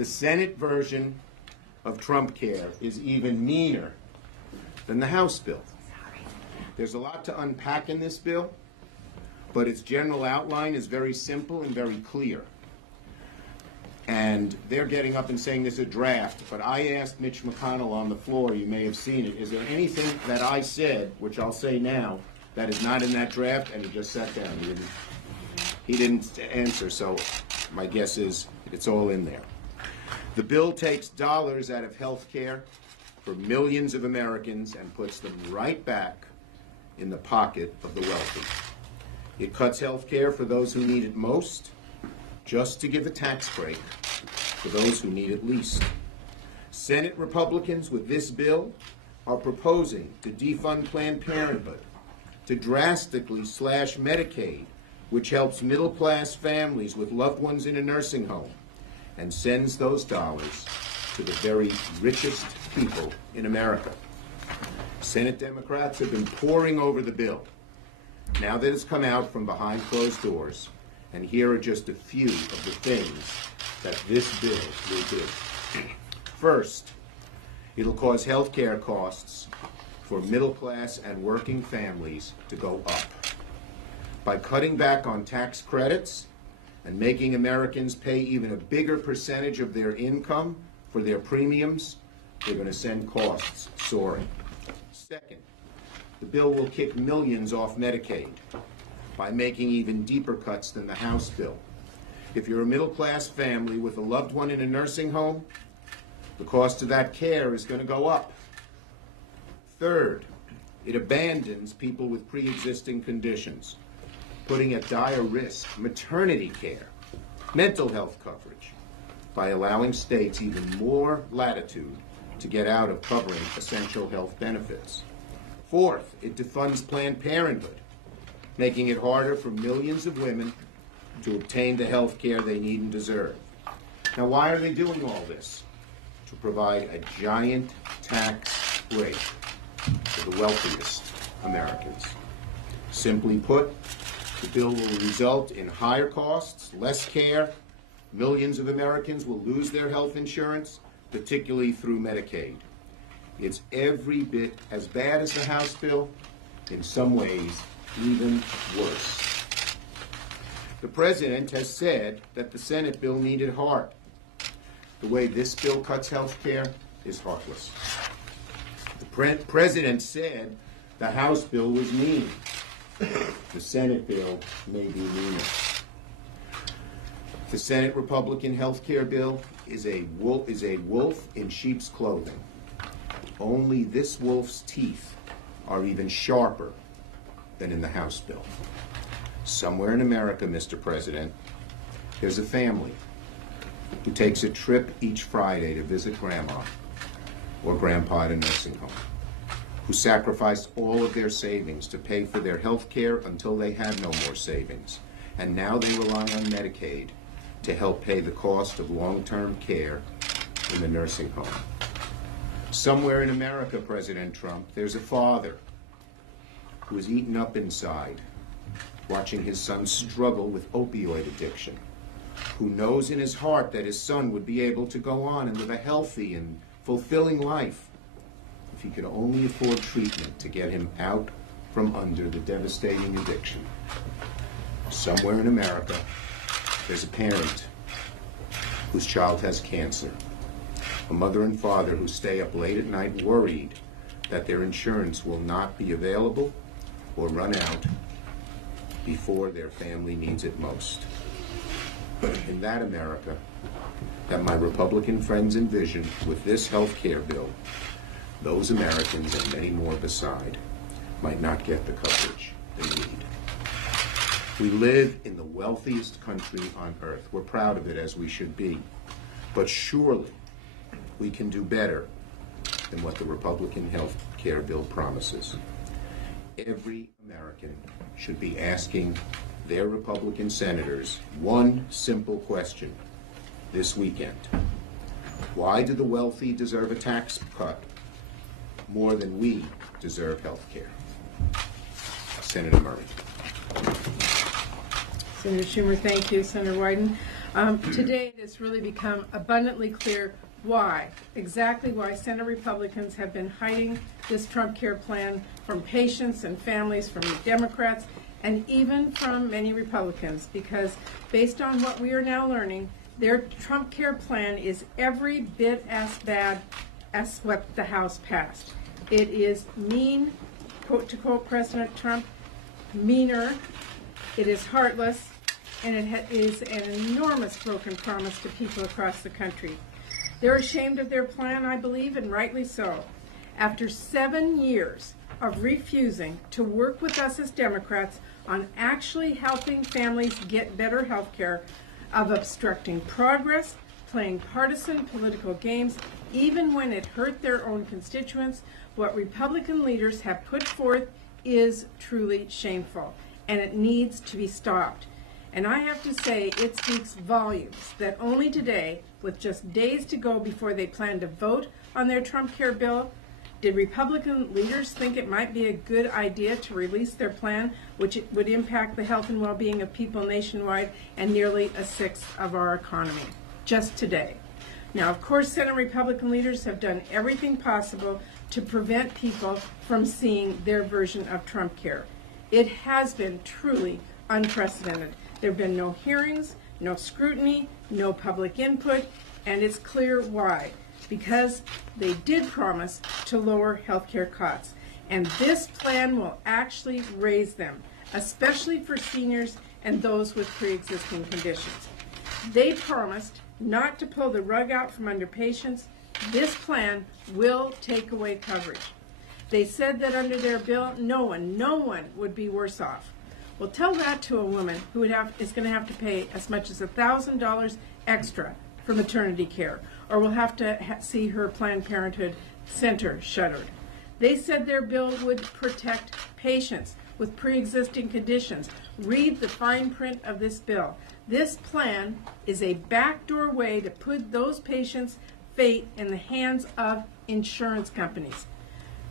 The Senate version of Trump Care is even meaner than the House bill. There's a lot to unpack in this bill, but its general outline is very simple and very clear. And they're getting up and saying this is a draft, but I asked Mitch McConnell on the floor, you may have seen it, is there anything that I said, which I'll say now, that is not in that draft? And he just sat down. He didn't answer, so my guess is it's all in there. The bill takes dollars out of health care for millions of Americans and puts them right back in the pocket of the wealthy. It cuts health care for those who need it most, just to give a tax break for those who need it least. Senate Republicans with this bill are proposing to defund Planned Parenthood, to drastically slash Medicaid, which helps middle-class families with loved ones in a nursing home, and sends those dollars to the very richest people in America. Senate Democrats have been poring over the bill now that it's come out from behind closed doors, and here are just a few of the things that this bill will do. First, it'll cause health care costs for middle-class and working families to go up. By cutting back on tax credits and making Americans pay even a bigger percentage of their income for their premiums, they're going to send costs soaring. Second, the bill will kick millions off Medicaid by making even deeper cuts than the House bill. If you're a middle-class family with a loved one in a nursing home, the cost of that care is going to go up. Third, it abandons people with pre-existing conditions, putting at dire risk maternity care, mental health coverage, by allowing states even more latitude to get out of covering essential health benefits. Fourth, it defunds Planned Parenthood, making it harder for millions of women to obtain the health care they need and deserve. Now, why are they doing all this? To provide a giant tax break for the wealthiest Americans. Simply put, the bill will result in higher costs, less care. Millions of Americans will lose their health insurance, particularly through Medicaid. It's every bit as bad as the House bill, in some ways even worse. The president has said that the Senate bill needed heart. The way this bill cuts health care is heartless. The president said the House bill was mean. The Senate bill may be meaner. The Senate Republican health care bill is a wolf in sheep's clothing. Only this wolf's teeth are even sharper than in the House bill. Somewhere in America, Mr. President, there's a family who takes a trip each Friday to visit Grandma or Grandpa at a nursing home, who sacrificed all of their savings to pay for their health care until they had no more savings, and now they rely on Medicaid to help pay the cost of long-term care in the nursing home. Somewhere in America, President Trump, there's a father who is eaten up inside, watching his son struggle with opioid addiction, who knows in his heart that his son would be able to go on and live a healthy and fulfilling life if he could only afford treatment to get him out from under the devastating addiction. Somewhere in America, there's a parent whose child has cancer, a mother and father who stay up late at night worried that their insurance will not be available or run out before their family needs it most. In that America that my Republican friends envision with this health care bill, those Americans and many more beside might not get the coverage they need. We live in the wealthiest country on earth. We're proud of it, as we should be. But surely we can do better than what the Republican health care bill promises. Every American should be asking their Republican senators one simple question this weekend. Why do the wealthy deserve a tax cut more than we deserve health care? Senator Murray. Senator Schumer, thank you. Senator Wyden. Today, it has really become abundantly clear exactly why Senate Republicans have been hiding this Trump care plan from patients and families, from the Democrats, and even from many Republicans, because based on what we are now learning, their Trump care plan is every bit as bad as what the House passed. It is mean, to quote President Trump, meaner, it is heartless, and it is an enormous broken promise to people across the country. They're ashamed of their plan, I believe, and rightly so. After 7 years of refusing to work with us as Democrats on actually helping families get better health care, of obstructing progress, playing partisan political games, even when it hurt their own constituents, what Republican leaders have put forth is truly shameful, and it needs to be stopped. And I have to say, it speaks volumes that only today, with just days to go before they plan to vote on their Trump care bill, did Republican leaders think it might be a good idea to release their plan, which would impact the health and well-being of people nationwide and nearly a sixth of our economy, just today. Now, of course, Senate Republican leaders have done everything possible to prevent people from seeing their version of Trump care. It has been truly unprecedented. There have been no hearings, no scrutiny, no public input, and it's clear why. Because they did promise to lower health care costs. And this plan will actually raise them, especially for seniors and those with pre-existing conditions. They promised not to pull the rug out from under patients. This plan will take away coverage. They said that under their bill, no one would be worse off. Well, tell that to a woman who is going to have to pay as much as $1,000 extra for maternity care, or will have to see her Planned Parenthood center shuttered. They said their bill would protect patients with pre-existing conditions. Read the fine print of this bill. This plan is a backdoor way to put those patients' fate in the hands of insurance companies.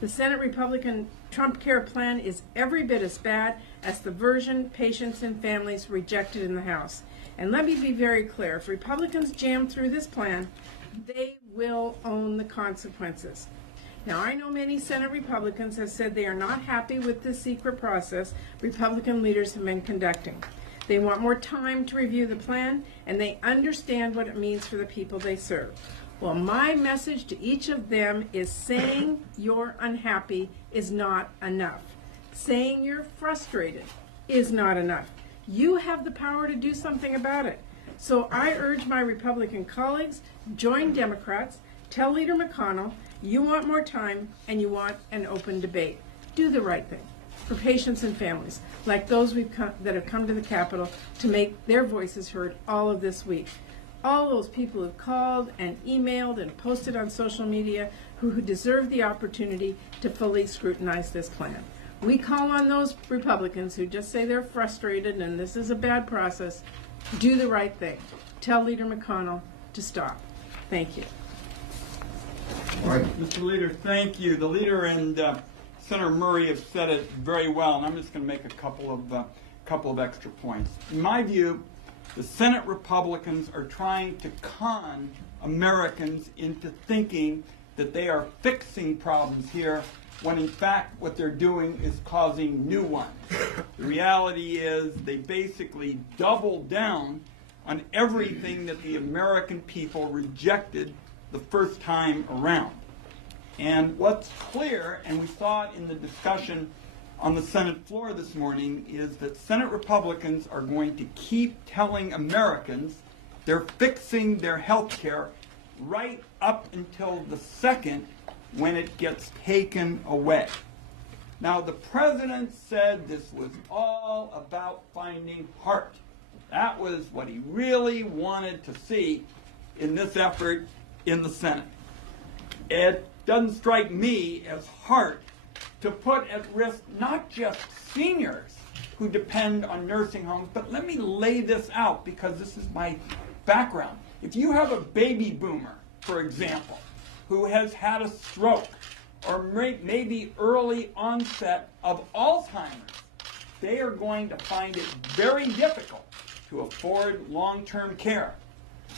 The Senate Republican Trump care plan is every bit as bad as the version patients and families rejected in the House. And let me be very clear, if Republicans jam through this plan, they will own the consequences. Now, I know many Senate Republicans have said they are not happy with the secret process Republican leaders have been conducting. They want more time to review the plan, and they understand what it means for the people they serve. Well, my message to each of them is saying you're unhappy is not enough. Saying you're frustrated is not enough. You have the power to do something about it. So I urge my Republican colleagues, join Democrats, tell Leader McConnell you want more time and you want an open debate. Do the right thing for patients and families, like those that have come to the Capitol to make their voices heard all of this week. All those people who've called and emailed and posted on social media who deserve the opportunity to fully scrutinize this plan. We call on those Republicans who just say they're frustrated and this is a bad process. Do the right thing. Tell Leader McConnell to stop. Thank you. All right, Mr. Leader, thank you. The leader and Senator Murray have said it very well, and I'm just going to make a couple of extra points. In my view, the Senate Republicans are trying to con Americans into thinking that they are fixing problems here, when in fact what they're doing is causing new ones. The reality is they basically double down on everything that the American people rejected the first time around. And what's clear, and we saw it in the discussion on the Senate floor this morning, is that Senate Republicans are going to keep telling Americans they're fixing their health care right up until the second when it gets taken away. Now, the president said this was all about finding heart. That was what he really wanted to see in this effort in the Senate. It doesn't strike me as heart to put at risk not just seniors who depend on nursing homes, but let me lay this out because this is my background. If you have a baby boomer, for example, who has had a stroke or maybe early onset of Alzheimer's, they are going to find it very difficult to afford long-term care.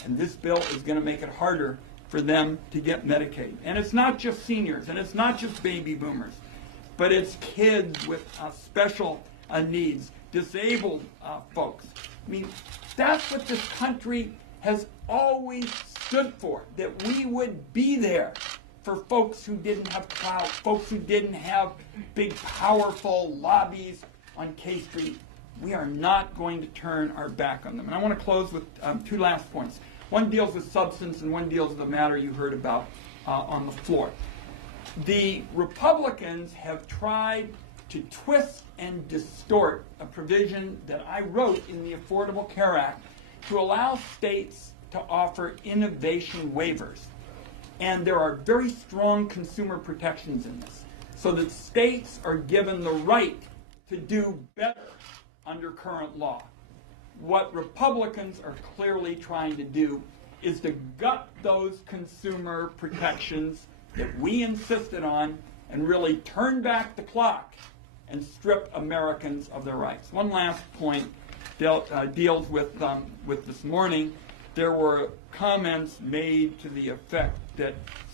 And this bill is going to make it harder for them to get Medicaid. And it's not just seniors, and it's not just baby boomers, but it's kids with special needs, disabled folks. I mean, that's what this country has always stood for, that we would be there for folks who didn't have clout, folks who didn't have big, powerful lobbies on K Street. We are not going to turn our back on them. And I want to close with two last points. One deals with substance and one deals with the matter you heard about on the floor. The Republicans have tried to twist and distort a provision that I wrote in the Affordable Care Act to allow states to offer innovation waivers. And there are very strong consumer protections in this, so that states are given the right to do better under current law. What Republicans are clearly trying to do is to gut those consumer protections that we insisted on and really turn back the clock and strip Americans of their rights. One last point deals with this morning. There were comments made to the effect that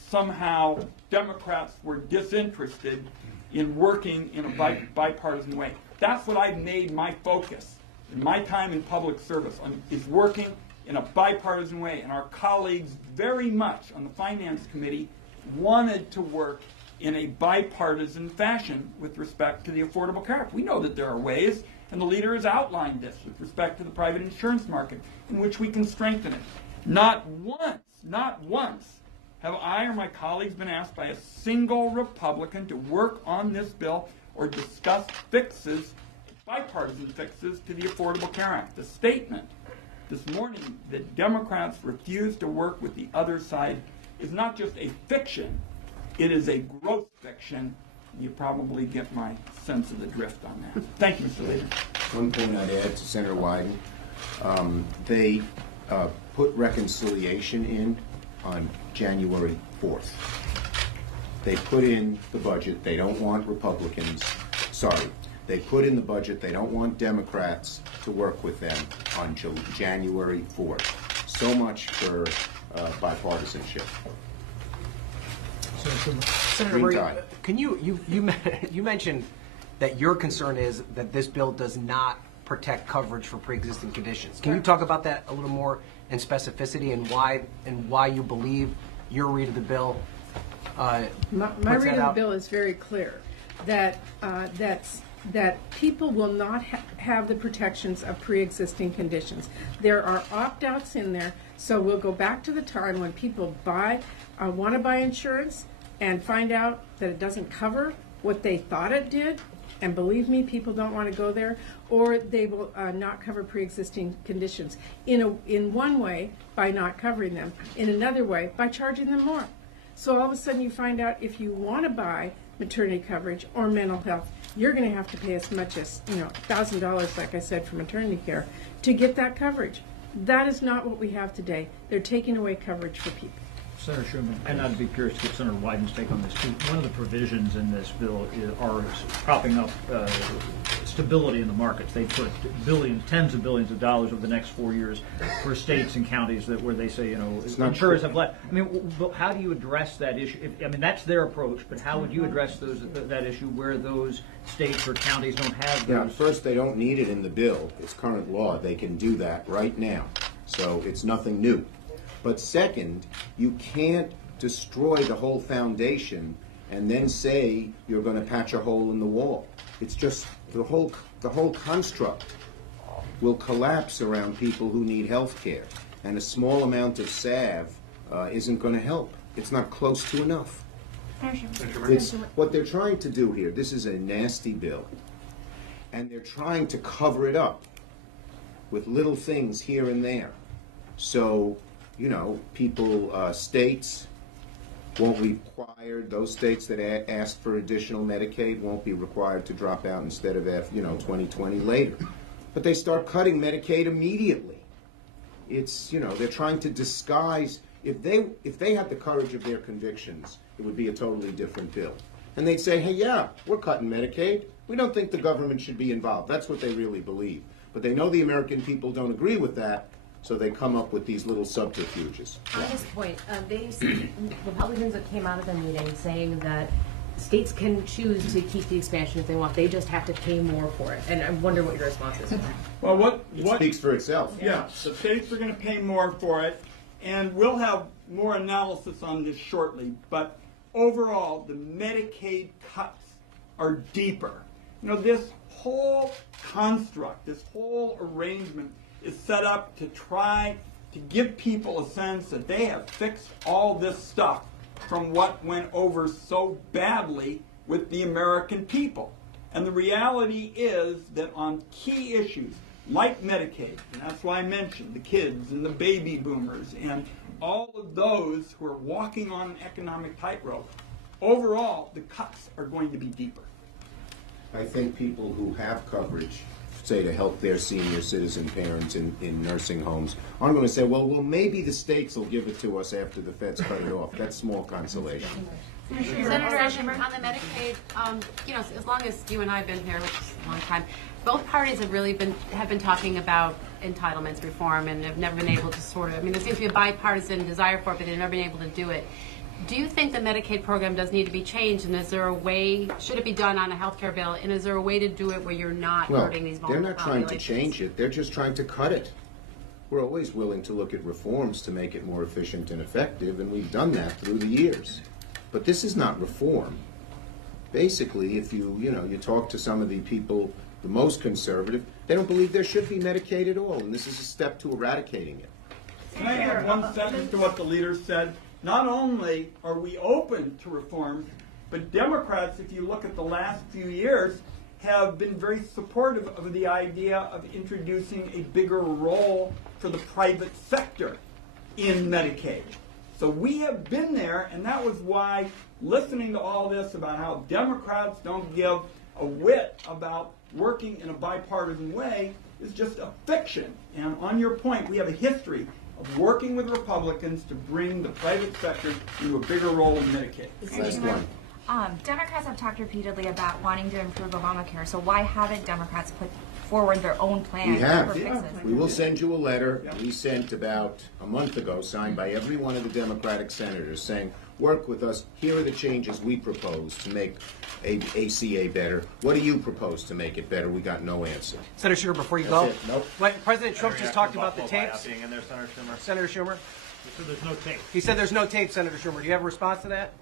somehow Democrats were disinterested in working in a bipartisan way. That's what I've made my focus in my time in public service on, is working in a bipartisan way. And our colleagues very much on the Finance Committee wanted to work in a bipartisan fashion with respect to the Affordable Care Act. We know that there are ways, and the leader has outlined this with respect to the private insurance market, in which we can strengthen it. Not once have I or my colleagues been asked by a single Republican to work on this bill or discuss fixes, bipartisan fixes, to the Affordable Care Act. The statement this morning that Democrats refuse to work with the other side is not just a fiction, it is a gross fiction. You probably get my sense of the drift on that. Thank you, Mr. Leader. One point I'd add to Senator Wyden, they put reconciliation in on January 4th. They put in the budget, they don't want Republicans, they put in the budget, they don't want Democrats to work with them on January 4th. So much for bipartisanship. Senator Murray, can you mentioned that your concern is that this bill does not protect coverage for pre-existing conditions. Can you talk about that a little more in specificity and why you believe your read of the bill My read of the bill is very clear, that people will not have the protections of pre-existing conditions. There are opt-outs in there, so we'll go back to the time when people want to buy insurance and find out that it doesn't cover what they thought it did, and believe me, people don't want to go there, or they will not cover pre-existing conditions. In one way, by not covering them. In another way, by charging them more. So all of a sudden you find out if you want to buy maternity coverage or mental health, you're going to have to pay as much as $1,000, like I said, for maternity care to get that coverage. That is not what we have today. They're taking away coverage for people. Senator Schumer, and I'd be curious to get Senator Wyden's take on this too. One of the provisions in this bill are propping up stability in the markets. They put tens of billions of dollars over the next 4 years for states and counties where they say, insurers have left. I mean, how do you address that issue? That's their approach, but how would you address that issue where those states or counties don't have those? Yeah, first, they don't need it in the bill. It's current law. They can do that right now. So it's nothing new. But second, you can't destroy the whole foundation and then say you're going to patch a hole in the wall. It's just the whole construct will collapse around people who need health care, and a small amount of salve isn't going to help. It's not close to enough. It's what they're trying to do here. This is a nasty bill, and they're trying to cover it up with little things here and there. So people, states won't be required, those states that ask for additional Medicaid won't be required to drop out instead of 2020 later. But they start cutting Medicaid immediately. It's, they're trying to disguise. If they had the courage of their convictions, it would be a totally different bill. And they'd say, hey, yeah, we're cutting Medicaid. We don't think the government should be involved. That's what they really believe. But they know the American people don't agree with that, so they come up with these little subterfuges. On this point, Republicans that came out of the meeting saying that states can choose to keep the expansion if they want. They just have to pay more for it. And I wonder what your response is to that. Well, It speaks for itself. Yeah, the states are going to pay more for it, and we'll have more analysis on this shortly. But overall, the Medicaid cuts are deeper. You know, this whole construct, this whole arrangement is set up to try to give people a sense that they have fixed all this stuff from what went over so badly with the American people. And the reality is that on key issues like Medicaid, and that's why I mentioned the kids and the baby boomers and all of those who are walking on an economic tightrope, overall, the cuts are going to be deeper. I think people who have coverage, say to help their senior citizen parents in nursing homes, aren't going to say, well, maybe the states will give it to us after the feds cut it off. That's small consolation. Senator Schumer, on the Medicaid, you know, as long as you and I have been here, which is a long time, both parties have really been talking about entitlements reform and have never been able to sort of, I mean, there seems to be a bipartisan desire for it, but they've never been able to do it. Do you think the Medicaid program does need to be changed, and is there a way, should it be done on a health care bill, and is there a way to do it where you're not hurting these vulnerable they're not trying to populations? change it. They're just trying to cut it. We're always willing to look at reforms to make it more efficient and effective, and we've done that through the years. But this is not reform. Basically, if you talk to some of the people, the most conservative, they don't believe there should be Medicaid at all, and this is a step to eradicating it. Can I add one sentence to what the leader said? Not only are we open to reforms, but Democrats, if you look at the last few years, have been very supportive of the idea of introducing a bigger role for the private sector in Medicaid. So we have been there, and that was why listening to all this about how Democrats don't give a whit about working in a bipartisan way is just a fiction. And on your point, we have a history of working with Republicans to bring the private sector into a bigger role in Medicaid. Last one. Democrats have talked repeatedly about wanting to improve Obamacare, so why haven't Democrats put forward their own plan We have. for fixes? We will send you a letter we sent about a month ago, signed by every one of the Democratic senators, saying, work with us. Here are the changes we propose to make ACA better. What do you propose to make it better? We got no answer. Senator Schumer, before you That's go, it. Nope. what President Trump just talked about the Buffalo tapes. being in there, Senator Schumer. Senator Schumer, So there's no tape. he said there's no tape. Senator Schumer, do you have a response to that?